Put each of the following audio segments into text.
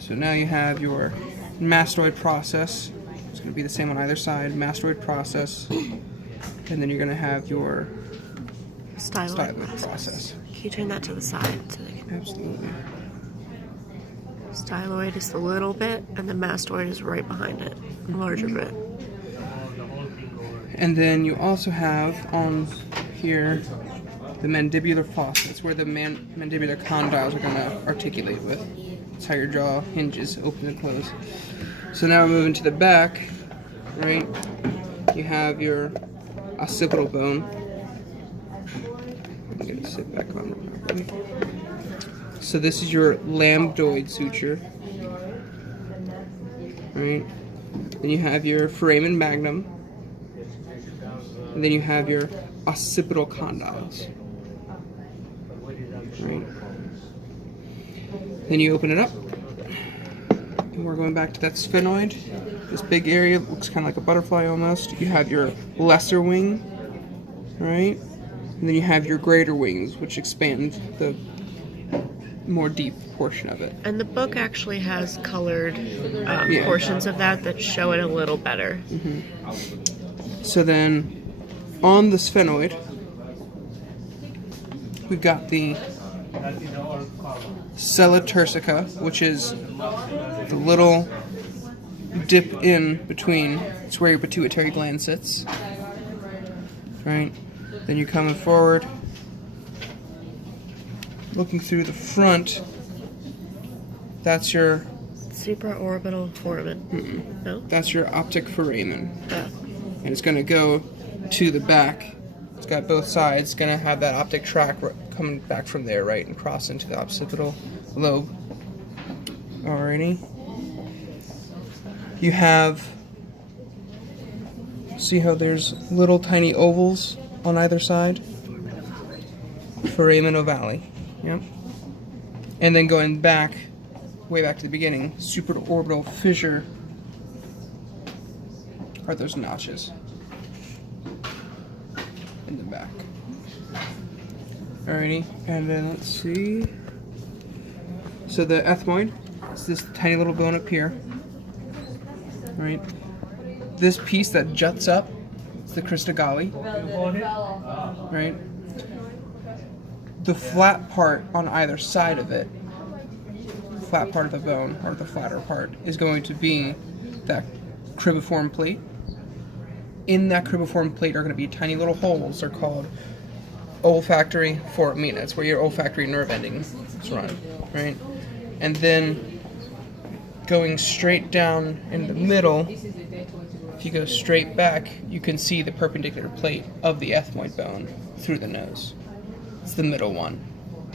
So now you have your mastoid process. It's going to be the same on either side. Mastoid process. And then you're going to have your Styloid process. Can you turn that to the side? So they can... Absolutely. Styloid is the little bit, and the mastoid is right behind it, the larger bit. And then you also have on here the mandibular fossa. That's where the mandibular condyles are going to articulate with. That's how your jaw hinges, open and close. So now we're moving to the back, right? You have your occipital bone. I'm going to sit back on it properly. So this is your lambdoid suture, right? Then you have your foramen magnum, and then you have your occipital condyles, right? Then you open it up, and we're going back to that sphenoid. This big area looks kind of like a butterfly almost. You have your lesser wing, right? And then you have your greater wings, which expand the more deep portion of it. And the book actually has colored portions of that show it a little better. Mm-hmm. So then, on the sphenoid, we've got the sella turcica, which is the little dip in between. It's where your pituitary gland sits. Right? Then you're coming forward, looking through the front. That's your supraorbital foramen. No? That's your optic foramen. Oh. And it's going to go to the back. It's got both sides. It's going to have that optic tract coming back from there, right, and cross into the occipital lobe. Alrighty. You have, see how there's little tiny ovals on either side? Foramen ovale. Yep. And then going back, way back to the beginning, supraorbital fissure are those notches in the back. Alrighty, and then let's see. So the ethmoid is this tiny little bone up here. Right? This piece that juts up is the crista galli. Right? The flat part on either side of it, flat part of the bone, or the flatter part, is going to be that cribriform plate. In that cribriform plate are going to be tiny little holes. They're called olfactory foramina. It's where your olfactory nerve endings run, right? And then going straight down in the middle, if you go straight back, you can see the perpendicular plate of the ethmoid bone through the nose. It's the middle one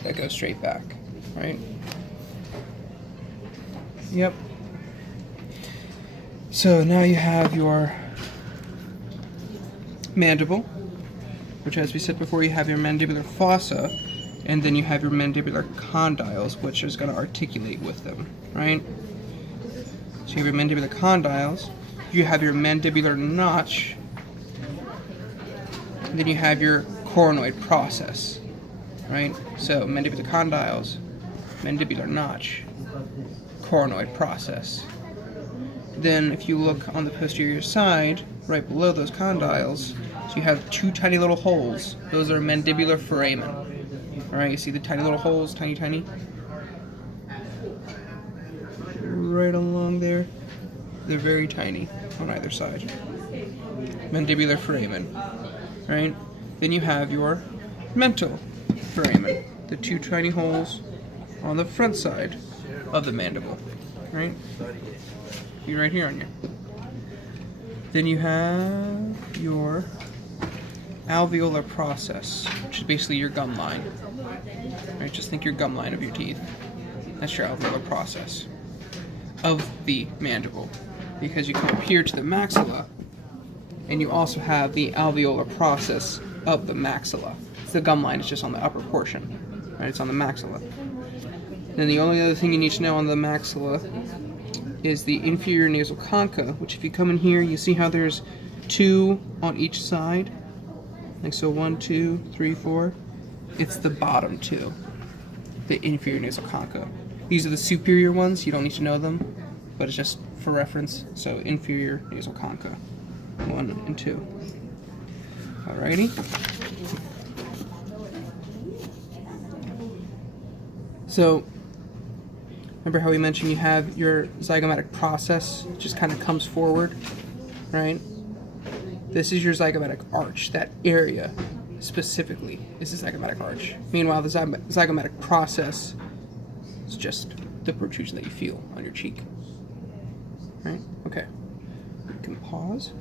that goes straight back, right? Yep. So now you have your mandible, which, as we said before, you have your mandibular fossa, and then you have your mandibular condyles, which is going to articulate with them, right? So you have your mandibular condyles, you have your mandibular notch, and then you have your coronoid process, right? So mandibular condyles, mandibular notch, coronoid process. Then if you look on the posterior side, right below those condyles, so you have two tiny little holes. Those are mandibular foramen. Alright, you see the tiny little holes, tiny? Right along there. They're very tiny on either side. Mandibular foramen. Right? Then you have your mental foramen. The two tiny holes on the front side of the mandible. Right? Be right here on you. Then you have your alveolar process, which is basically your gum line. Right? Just think your gum line of your teeth. That's your alveolar process of the mandible. Because you come up here to the maxilla, and you also have the alveolar process of the maxilla. So the gum line is just on the upper portion. Right? It's on the maxilla. Then the only other thing you need to know on the maxilla is the inferior nasal concha, which if you come in here, you see how there's two on each side? Like so, 1, 2, 3, 4. It's the bottom two, the inferior nasal concha. These are the superior ones. You don't need to know them, but it's just for reference. So inferior nasal concha, 1 and 2. Alrighty. So remember how we mentioned you have your zygomatic process, it just kind of comes forward, right? This is your zygomatic arch. That area specifically is the zygomatic arch. Meanwhile, the zygomatic process is just the protrusion that you feel on your cheek. Right? Okay. You can pause.